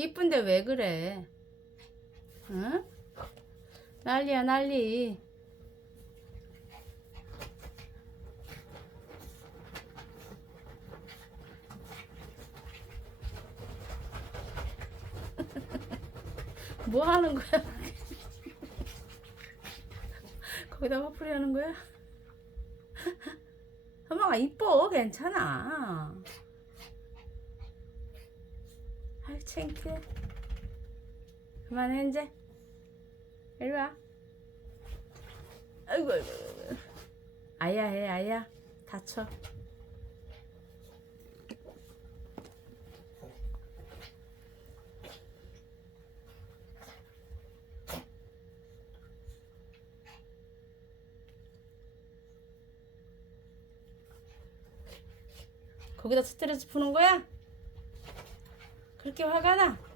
이쁜데 왜 그래? 응? 난리야 난리. 뭐 하는 거야? 거기다 화풀이 하는 거야? 엄마가 이뻐 괜찮아. 창피해. 그만해 이제. 이리 와. 아이고 아이고 아이고. 아야 해 아야. 다쳐. 거기다 스트레스 푸는 거야? 그렇게 화가 나?